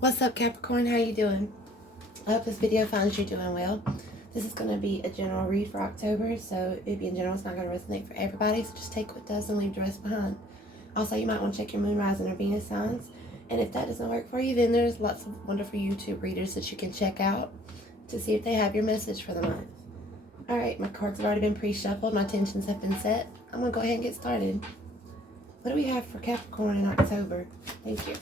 What's up, Capricorn? How you doing? I hope this video finds you doing well. This is going to be a general read for October, so if in general it's not going to resonate for everybody, so just take what does and leave the rest behind. Also, you might want to check your moon, rising, or Venus signs, and if that doesn't work for you, then there's lots of wonderful YouTube readers that you can check out to see if they have your message for the month. Alright, my cards have already been pre-shuffled, my intentions have been set. I'm going to go ahead and get started. What do we have for Capricorn in October? Thank you.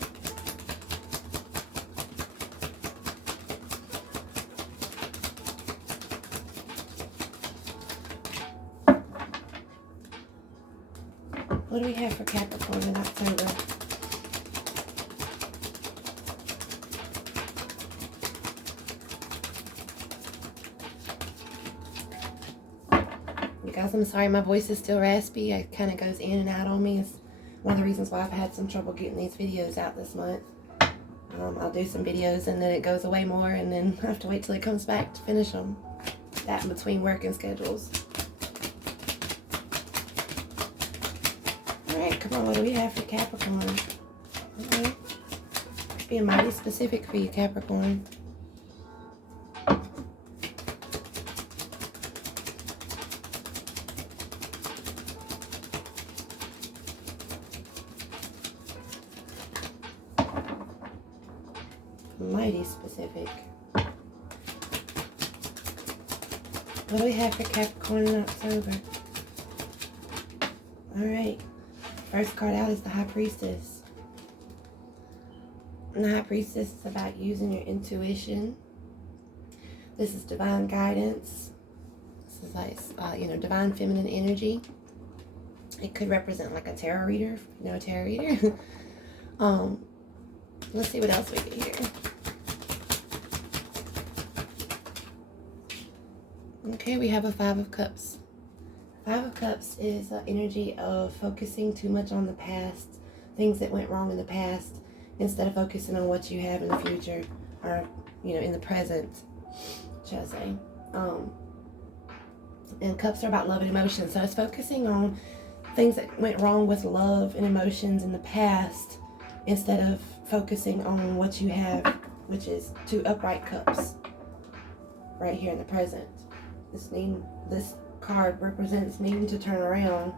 What do we have for Capricorn in October? You guys, I'm sorry my voice is still raspy. It kind of goes in and out on me. It's one of the reasons why I've had some trouble getting these videos out this month. I'll do some videos and then it goes away more and then I have to wait till it comes back to finish them. That in between work and schedules. Alright, come on, what do we have for Capricorn? Alright. Being mighty specific for you, Capricorn. Mighty specific. What do we have for Capricorn in October? Alright. First card out is the High Priestess. And the High Priestess is about using your intuition. This is divine guidance. This is like, divine feminine energy. It could represent like a tarot reader, if you know a tarot reader. Let's see what else we get here. Okay, we have a Five of Cups. Five of Cups is energy of focusing too much on the past, things that went wrong in the past, instead of focusing on what you have in the future, or, in the present, shall I say. And Cups are about love and emotion, so it's focusing on things that went wrong with love and emotions in the past, instead of focusing on what you have, which is two upright cups, right here in the present. This card represents needing to turn around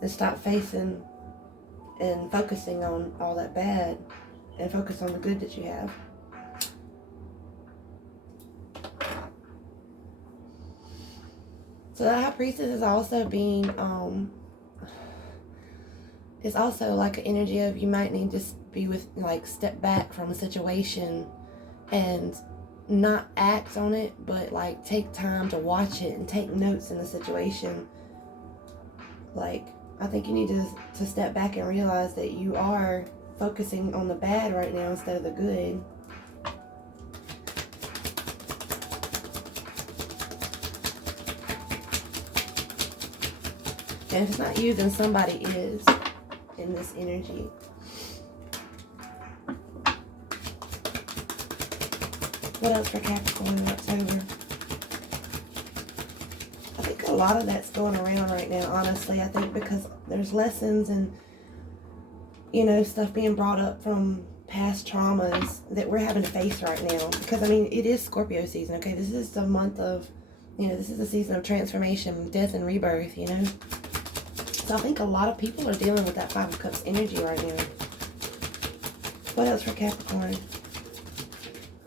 and stop facing and focusing on all that bad and focus on the good that you have. So the High Priestess is also being it's also like an energy of you might need to be with, like, step back from a situation and not act on it, but like take time to watch it and take notes in the situation. Like, I think you need to step back and realize that you are focusing on the bad right now instead of the good. And if it's not you, then somebody is in this energy. What else for Capricorn in October? I think a lot of that's going around right now, honestly. I think because there's lessons and, stuff being brought up from past traumas that we're having to face right now. Because, it is Scorpio season, okay? This is the month of, this is the season of transformation, death, and rebirth, So I think a lot of people are dealing with that Five of Cups energy right now. What else for Capricorn?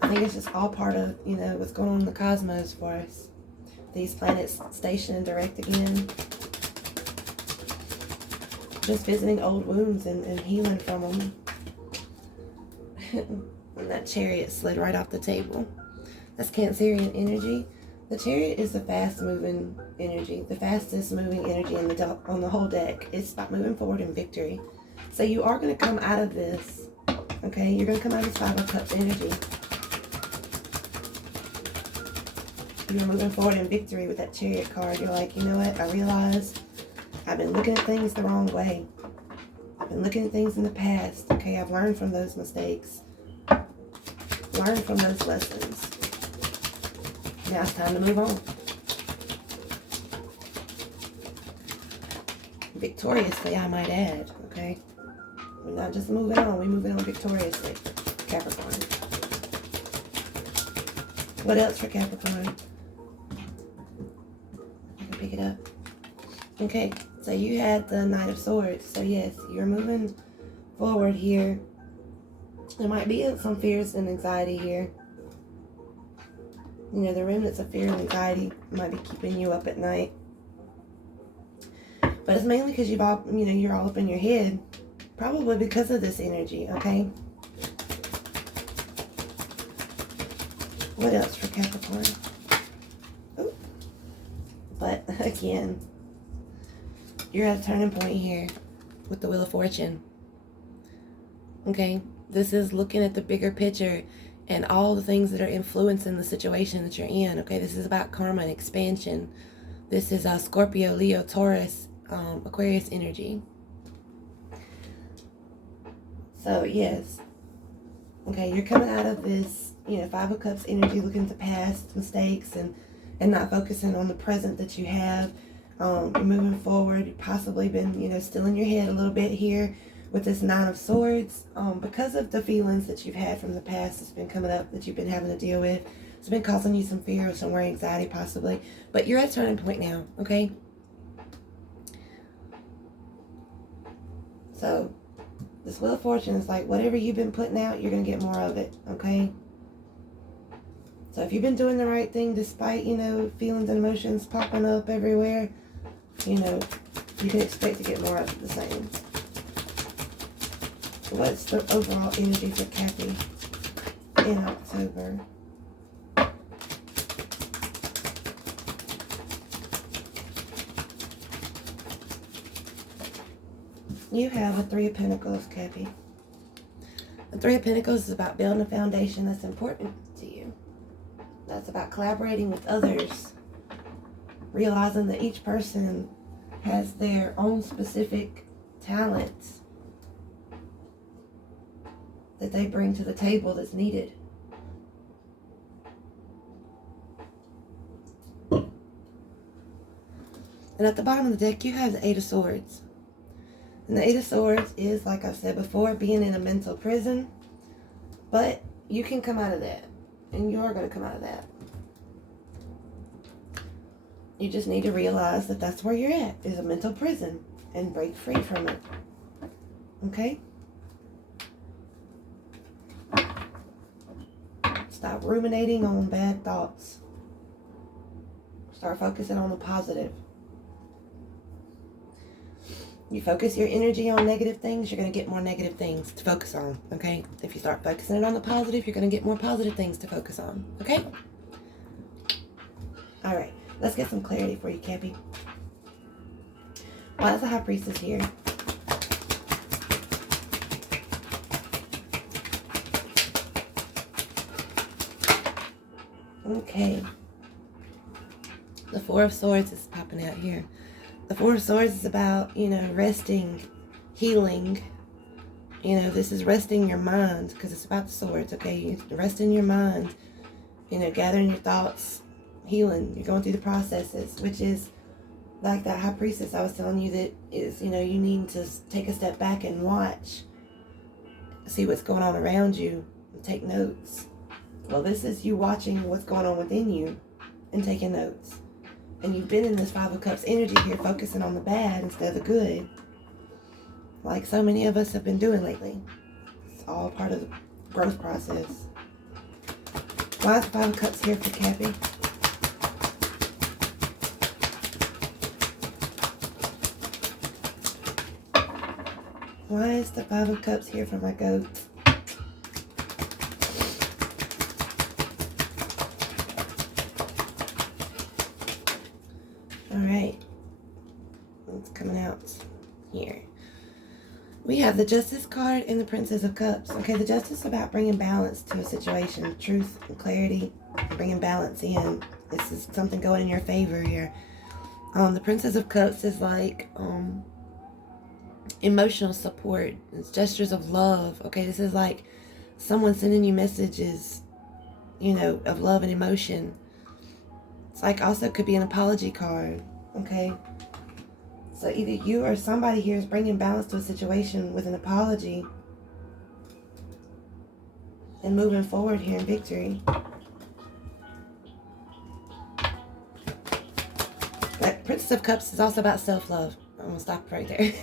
I think it's just all part of, what's going on in the cosmos for us. These planets stationed and direct again. Just visiting old wounds and healing from them. And that Chariot slid right off the table. That's Cancerian energy. The Chariot is the fast-moving energy. The fastest-moving energy on the whole deck. It's about moving forward in victory. So you are going to come out of this. Okay? You're going to come out of this Five of Cups energy. You're moving forward in victory with that Chariot card. You're like, you know what? I realize I've been looking at things the wrong way. I've been looking at things in the past. Okay, I've learned from those mistakes. Learned from those lessons. Now it's time to move on. Victoriously, I might add. Okay? We're not just moving on. We're moving on victoriously. Capricorn? What else for Capricorn? I can pick it up. Okay, so you had the Knight of Swords. So yes, you're moving forward here. There might be some fears and anxiety here. You know, the remnants of fear and anxiety might be keeping you up at night. But it's mainly because you're all up in your head. Probably because of this energy, okay? What else for Capricorn? Ooh. But again, you're at a turning point here with the Wheel of Fortune. Okay? This is looking at the bigger picture and all the things that are influencing the situation that you're in. Okay? This is about karma and expansion. This is Scorpio, Leo, Taurus, Aquarius energy. So, yes. Okay, you're coming out of this, Five of Cups energy, looking at the past mistakes and not focusing on the present that you have. You're moving forward. You've possibly been, still in your head a little bit here with this Nine of Swords. Because of the feelings that you've had from the past that's been coming up, that you've been having to deal with. It's been causing you some fear or some worry, anxiety possibly. But you're at a turning point now, okay? So, this Wheel of Fortune is like whatever you've been putting out, you're going to get more of it, okay? So if you've been doing the right thing despite, feelings and emotions popping up everywhere, you can expect to get more of the same. So what's the overall energy for Cappy in October? You have a Three of Pentacles, Cappy. The Three of Pentacles is about building a foundation that's important to you. That's about collaborating with others. Realizing that each person has their own specific talents that they bring to the table that's needed. And at the bottom of the deck, you have the Eight of Swords. And the Eight of Swords is, like I've said before, being in a mental prison. But you can come out of that. And you're going to come out of that. You just need to realize that that's where you're at, is a mental prison. And break free from it. Okay? Stop ruminating on bad thoughts. Start focusing on the positive. You focus your energy on negative things, you're going to get more negative things to focus on, okay? If you start focusing it on the positive, you're going to get more positive things to focus on, okay? All right, let's get some clarity for you, Cappy. Why is the High Priestess here? Okay. The Four of Swords is popping out here. The Four of Swords is about, resting, healing. This is resting your mind because it's about the swords, okay? You rest in your mind, gathering your thoughts, healing. You're going through the processes, which is like that High Priestess I was telling you that is, you need to take a step back and watch, see what's going on around you, and take notes. Well, this is you watching what's going on within you and taking notes. And you've been in this Five of Cups energy here, focusing on the bad instead of the good. Like so many of us have been doing lately. It's all part of the growth process. Why is the Five of Cups here for Cappy? Why is the Five of Cups here for my goat? Alright, what's coming out here? We have the Justice card and the Princess of Cups. Okay, the Justice is about bringing balance to a situation, truth and clarity, bringing balance in. This is something going in your favor here. The Princess of Cups is like emotional support. It's gestures of love. Okay, this is like someone sending you messages, of love and emotion. It's like also could be an apology card, okay? So either you or somebody here is bringing balance to a situation with an apology. and moving forward here in victory. Like Princess of Cups is also about self-love. I'm going to stop right there.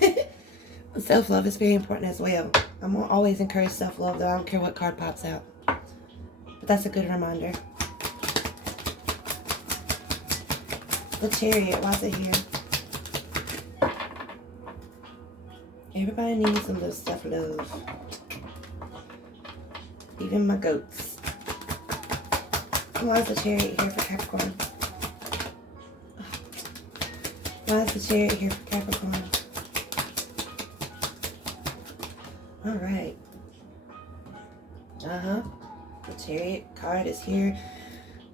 Self-love is very important as well. I'm going to always encourage self-love, though I don't care what card pops out. But that's a good reminder. The Chariot, why is it here? Everybody needs some of this self-love. Even my goats. Why is the Chariot here for Capricorn? Why is the Chariot here for Capricorn? Alright. The Chariot card is here.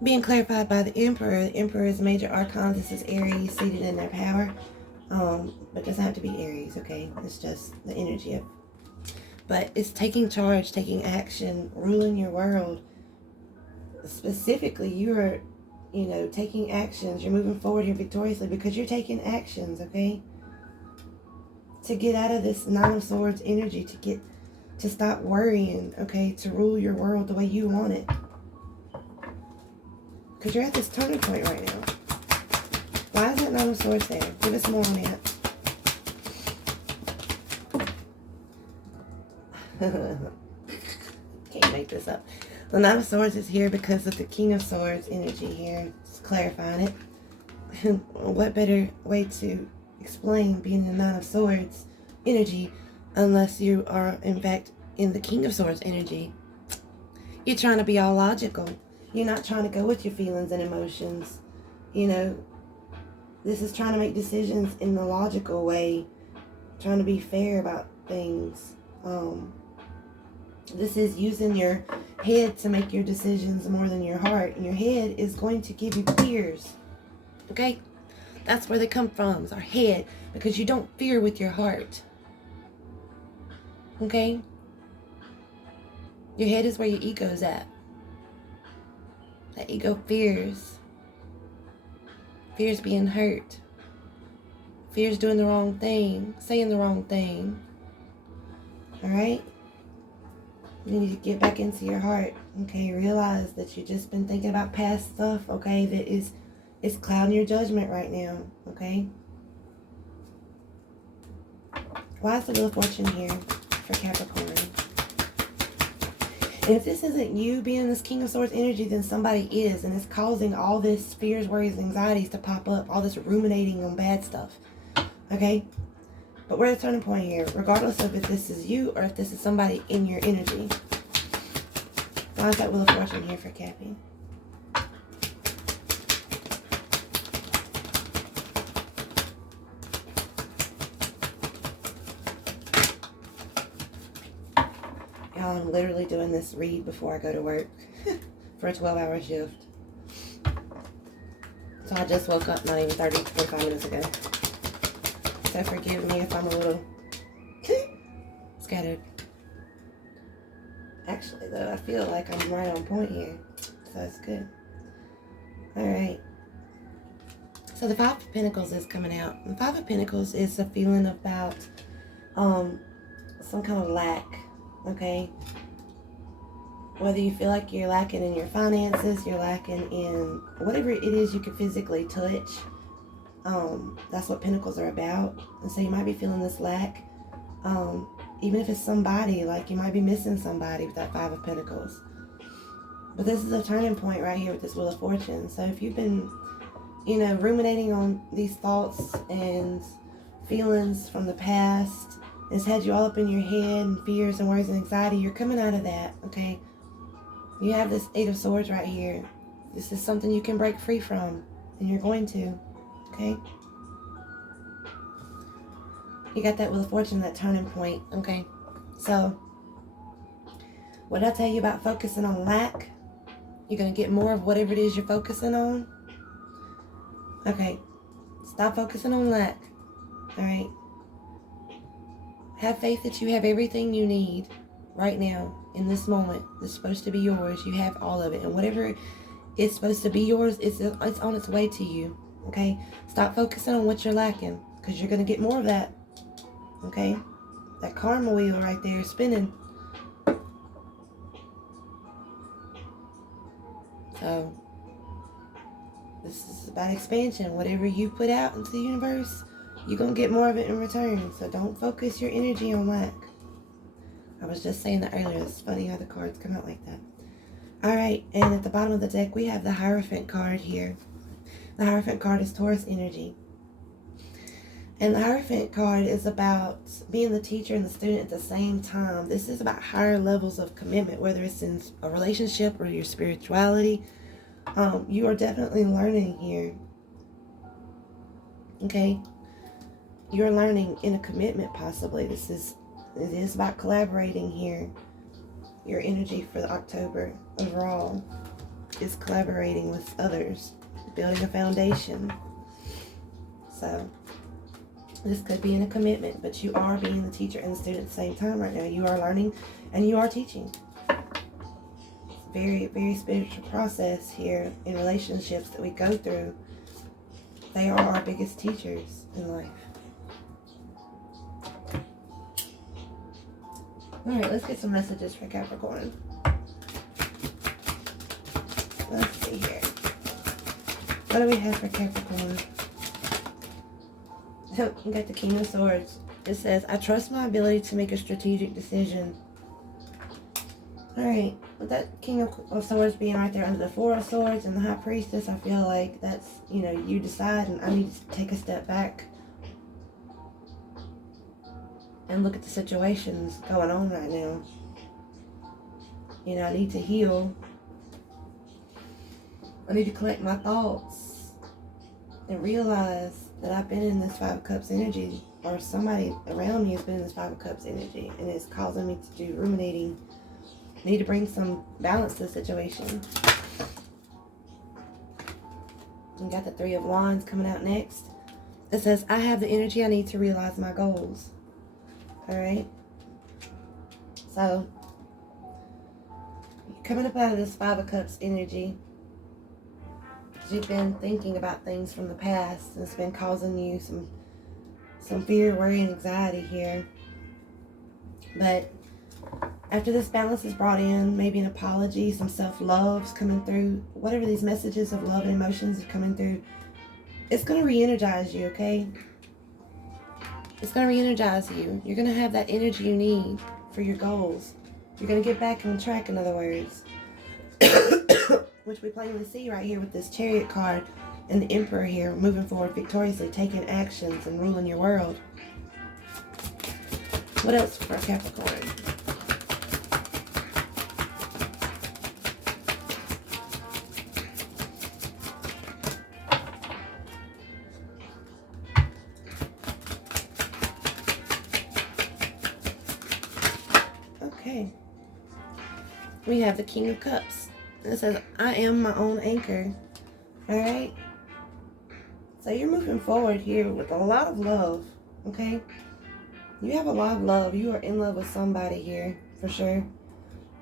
Being clarified by the Emperor. The Emperor is major archon. This is Aries seated in their power. But it doesn't have to be Aries, okay? It's just the energy of... But it's taking charge, taking action, ruling your world. Specifically, you are, you know, taking actions. You're moving forward here victoriously because you're taking actions, okay? To get out of this Nine of Swords energy, to stop worrying, okay? To rule your world the way you want it. Because you're at this turning point right now. Why is that Nine of Swords there? Give us more on that. Can't make this up. The Nine of Swords is here because of the King of Swords energy here. Just clarifying it. What better way to explain being in the Nine of Swords energy unless you are, in fact, in the King of Swords energy? You're trying to be all logical. You're not trying to go with your feelings and emotions. You know, this is trying to make decisions in the logical way. Trying to be fair about things. This is using your head to make your decisions more than your heart. And your head is going to give you fears. Okay? That's where they come from. It's our head. Because you don't fear with your heart. Okay? Your head is where your ego's at. That ego fears. Fears being hurt. Fears doing the wrong thing. Saying the wrong thing. Alright? You need to get back into your heart. Okay? Realize that you've just been thinking about past stuff. Okay? That is clouding your judgment right now. Okay? Why is the Wheel of Fortune here for Capricorn? And if this isn't you being this King of Swords energy, then somebody is. And it's causing all this fears, worries, anxieties to pop up. All this ruminating on bad stuff. Okay? But we're at a turning point here. Regardless of if this is you or if this is somebody in your energy. Why is that Wheel of Fortune here for Cappy? I'm literally doing this read before I go to work for a 12-hour shift. So I just woke up not even 45 minutes ago. So forgive me if I'm a little scattered. Actually, though, I feel like I'm right on point here. So it's good. Alright. So the Five of Pentacles is coming out. The Five of Pentacles is a feeling about some kind of lack. Okay, whether you feel like you're lacking in your finances, you're lacking in whatever it is you can physically touch, that's what Pentacles are about. And so you might be feeling this lack, even if it's somebody, like you might be missing somebody with that Five of Pentacles. But this is a turning point right here with this Wheel of Fortune. So if you've been, you know, ruminating on these thoughts and feelings from the past, it's had you all up in your head and fears and worries and anxiety. You're coming out of that, okay? You have this Eight of Swords right here. This is something you can break free from. And you're going to, okay? You got that Wheel of Fortune, that turning point, okay? So, what did I tell you about focusing on lack? You're going to get more of whatever it is you're focusing on. Okay. Stop focusing on lack. Alright? Have faith that you have everything you need right now, in this moment. It's supposed to be yours. You have all of it. And whatever is supposed to be yours, it's on its way to you. Okay? Stop focusing on what you're lacking, because you're going to get more of that. Okay? That karma wheel right there is spinning. So this is about expansion. Whatever you put out into the universe, you're going to get more of it in return. So don't focus your energy on lack. I was just saying that earlier. It's funny how the cards come out like that. Alright, and at the bottom of the deck, we have the Hierophant card here. The Hierophant card is Taurus energy. And the Hierophant card is about being the teacher and the student at the same time. This is about higher levels of commitment, whether it's in a relationship or your spirituality. You are definitely learning here. Okay? You're learning in a commitment, possibly. It is about collaborating here. Your energy for the October overall is collaborating with others, building a foundation. So this could be in a commitment, but you are being the teacher and the student at the same time right now. You are learning and you are teaching. Very, very spiritual process here in relationships that we go through. They are our biggest teachers in life. Alright, let's get some messages for Capricorn. Let's see here. What do we have for Capricorn? We got the King of Swords. It says, I trust my ability to make a strategic decision. Alright, with that King of Swords being right there under the Four of Swords and the High Priestess, I feel like that's, you decide and I need to take a step back and look at the situations going on right now. I need to heal. I need to collect my thoughts and realize that I've been in this Five of Cups energy, or somebody around me has been in this Five of Cups energy, and it's causing me to do ruminating. I need to bring some balance to the situation. We got the Three of Wands coming out next. It says, I have the energy I need to realize my goals. Alright? So, coming up out of this Five of Cups energy, you've been thinking about things from the past, and it's been causing you some fear, worry, and anxiety here. But after this balance is brought in, maybe an apology, some self-love's coming through, whatever these messages of love and emotions are coming through, it's going to re-energize you, okay? It's going to re-energize you. You're going to have that energy you need for your goals. You're going to get back on track, in other words. Which we plainly see right here with this Chariot card and the Emperor here, moving forward victoriously, taking actions and ruling your world. What else for Capricorn? Okay. We have the King of Cups. It says, I am my own anchor. Alright? So you're moving forward here with a lot of love. Okay? You have a lot of love. You are in love with somebody here, for sure.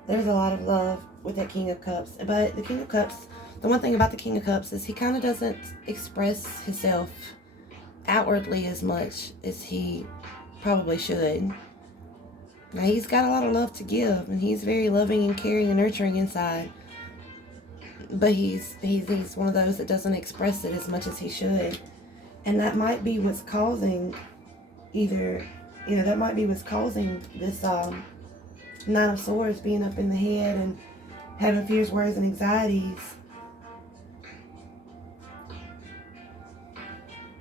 There's a lot of love with that King of Cups. But the King of Cups, the one thing about the King of Cups is he kind of doesn't express himself outwardly as much as he probably should. Now, he's got a lot of love to give, and he's very loving and caring and nurturing inside. But he's one of those that doesn't express it as much as he should. And that might be what's causing that might be what's causing this Nine of Swords being up in the head and having fears, worries, and anxieties.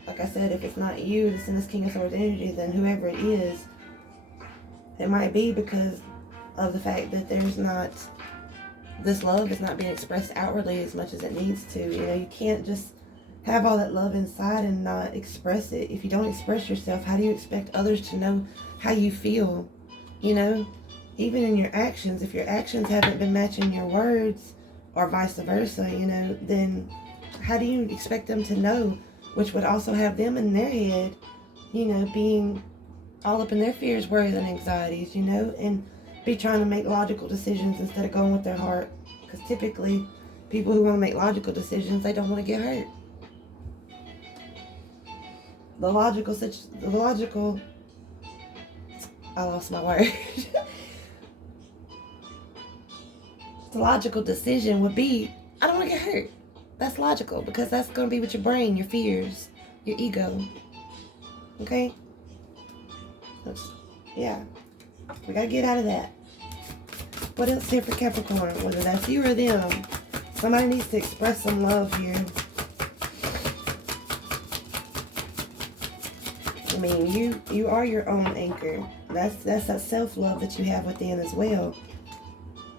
Like I said, if it's not you that's in this King of Swords energy, then whoever it is, it might be because of the fact that this love is not being expressed outwardly as much as it needs to. You can't just have all that love inside and not express it. If you don't express yourself, how do you expect others to know how you feel? Even in your actions, if your actions haven't been matching your words or vice versa, then how do you expect them to know? Which would also have them in their head, being all up in their fears, worries, and anxieties, and be trying to make logical decisions instead of going with their heart. Because typically, people who want to make logical decisions, they don't want to get hurt. I lost my word. The logical decision would be, I don't want to get hurt. That's logical because that's going to be with your brain, your fears, your ego. Okay? Yeah. We got to get out of that. What else here for Capricorn? Whether that's you or them. Somebody needs to express some love here. I mean, you are your own anchor. That's that self-love that you have within as well.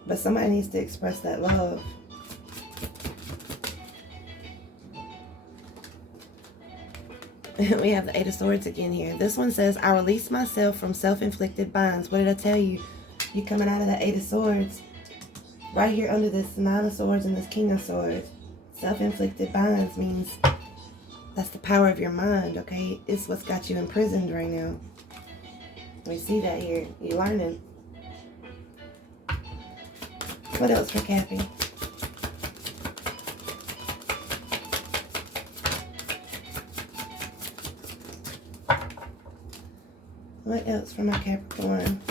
But somebody needs to express that love. We have the Eight of Swords again here. This one says, I release myself from self-inflicted binds. What did I tell you? You coming out of the Eight of Swords. Right here under this Nine of Swords and this King of Swords. Self-inflicted binds means that's the power of your mind, okay? It's what's got you imprisoned right now. We see that here. You're learning. What else for Cappy? What else for my Capricorn?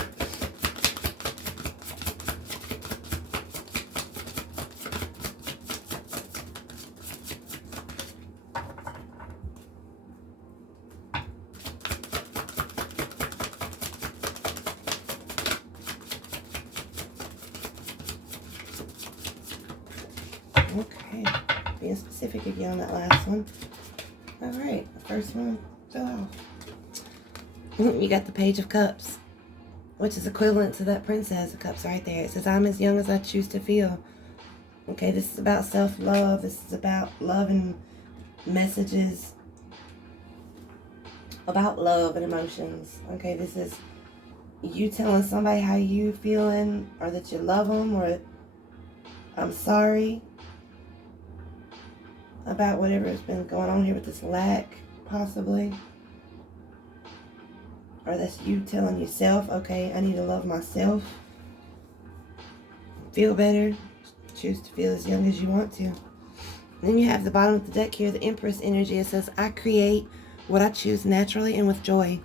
Okay, being specific again on that last one. All right, the first one fell off. You got the Page of Cups, which is equivalent to that Princess of Cups right there. It says, I'm as young as I choose to feel. Okay, this is about self-love. This is about love and messages about love and emotions. Okay, this is you telling somebody how you feeling, or that you love them, or I'm sorry about whatever has been going on here with this lack, possibly. Or that's you telling yourself, okay, I need to love myself. Feel better. Choose to feel as young as you want to. And then you have the bottom of the deck here, the Empress Energy. It says, I create what I choose naturally and with joy.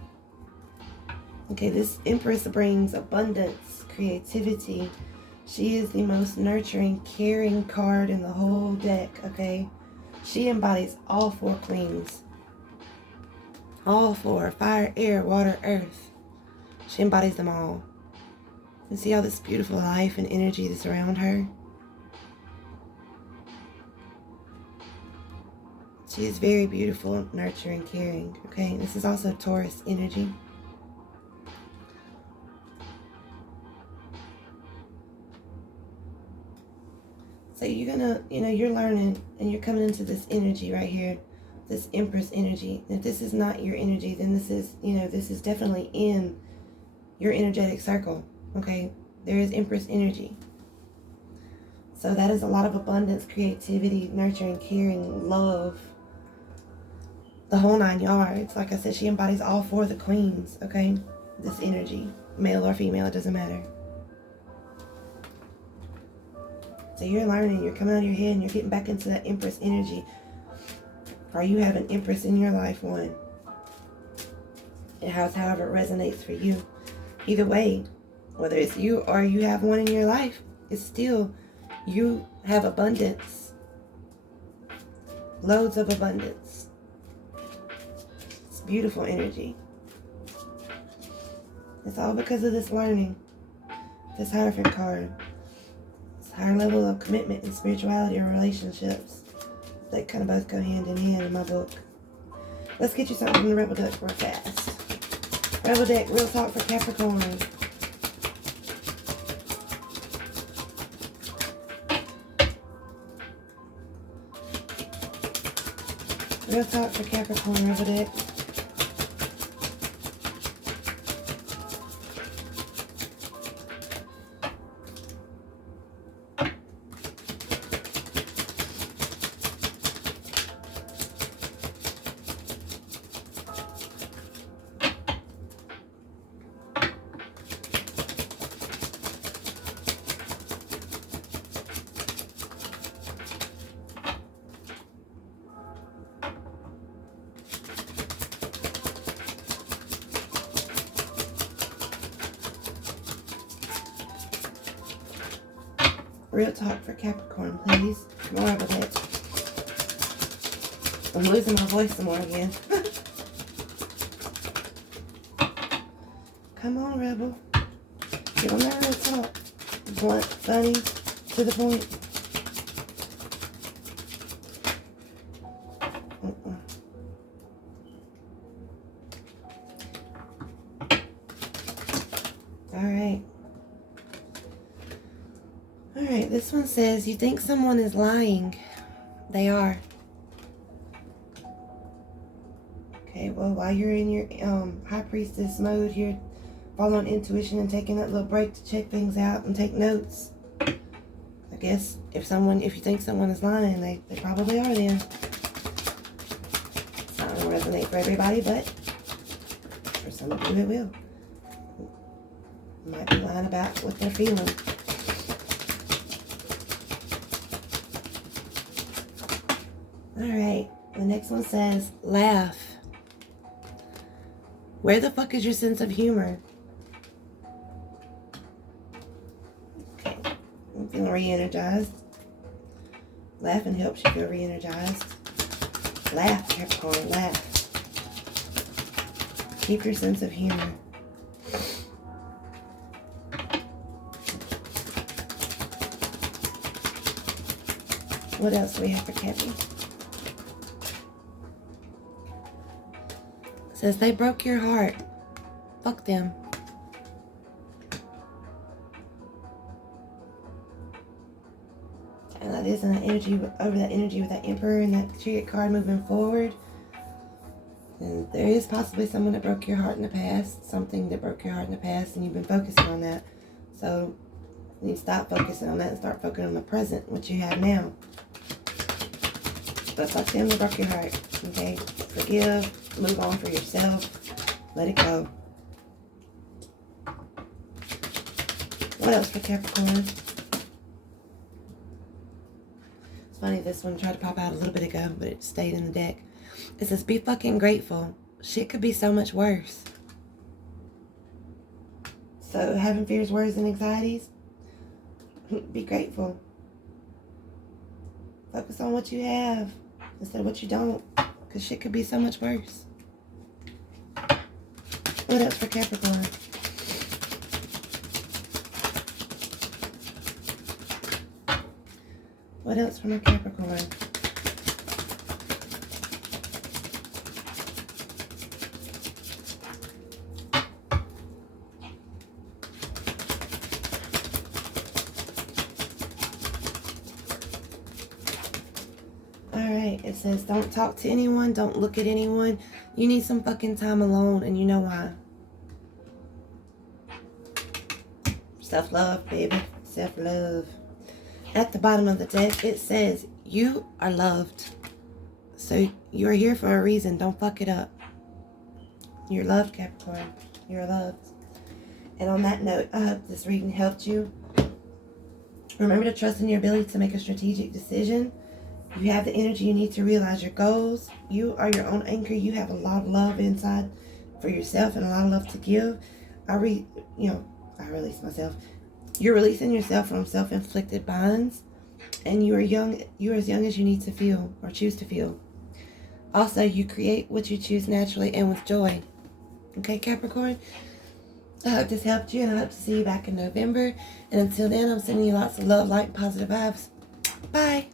Okay, this Empress brings abundance, creativity. She is the most nurturing, caring card in the whole deck, okay? She embodies all four queens. All four. Fire, air, water, earth. She embodies them all. You see all this beautiful life and energy that's around her? She is very beautiful, nurturing, caring. Okay, this is also Taurus energy. So you're gonna, you're learning and you're coming into this energy right here. This Empress energy. If this is not your energy, then this is, this is definitely in your energetic circle. Okay, there is Empress energy. So that is a lot of abundance, creativity, nurturing, caring, love. The whole 9 yards. Like I said, she embodies all four of the queens. Okay, this energy, male or female, it doesn't matter. So you're learning. You're coming out of your head and you're getting back into that Empress energy. Or you have an Empress in your life, one. It has however it resonates for you. Either way, whether it's you or you have one in your life, it's still, you have abundance. Loads of abundance. It's beautiful energy. It's all because of this learning. This Hierophant card. This higher level of commitment and spirituality and relationships. They kind of both go hand in hand in my book. Let's get you something from the Rebel deck real fast. Rebel deck, real talk for Capricorn. Real talk for Capricorn, Rebel deck. Real talk for Capricorn, please. More of it. I'm losing my voice some more again. Come on, Rebel. Get on that real talk. Blunt, funny, to the point. Alright. Alright, this one says, you think someone is lying. They are. Okay, well, while you're in your High Priestess mode, you're following intuition and taking that little break to check things out and take notes. I guess if you think someone is lying, they probably are then. It's not going to resonate for everybody, but for some of you it will. Might be lying about what they're feeling. Alright, the next one says, laugh. Where the fuck is your sense of humor? Okay, I'm feeling re-energized. Laughing helps you feel re-energized. Laugh, Capricorn, laugh. Keep your sense of humor. What else do we have for Cappy? It says they broke your heart. Fuck them. And that is an energy over that energy with that Emperor and that Chariot card moving forward. And there is possibly someone that broke your heart in the past, something that broke your heart in the past, and you've been focusing on that. So you need to stop focusing on that and start focusing on the present, what you have now. But fuck them that broke your heart. Okay? Forgive, move on for yourself, let it go. What else for Capricorn? It's funny, this one tried to pop out a little bit ago, but it stayed in the deck. It says, be fucking grateful. Shit could be so much worse. So, having fears, worries, and anxieties? Be grateful. Focus on what you have instead of what you don't. Because shit could be so much worse. What else for Capricorn? What else for my Capricorn? Alright, it says don't talk to anyone, don't look at anyone. You need some fucking time alone, and you know why. Self-love, baby. Self-love. At the bottom of the deck, it says, you are loved. So you are here for a reason. Don't fuck it up. You're loved, Capricorn. You're loved. And on that note, I hope this reading helped you. Remember to trust in your ability to make a strategic decision. You have the energy you need to realize your goals. You are your own anchor. You have a lot of love inside for yourself and a lot of love to give. I release myself. You're releasing yourself from self-inflicted binds, and you are young. You're as young as you need to feel or choose to feel. Also, you create what you choose naturally and with joy. Okay, Capricorn? I hope this helped you, and I hope to see you back in November. And until then, I'm sending you lots of love, light, and positive vibes. Bye.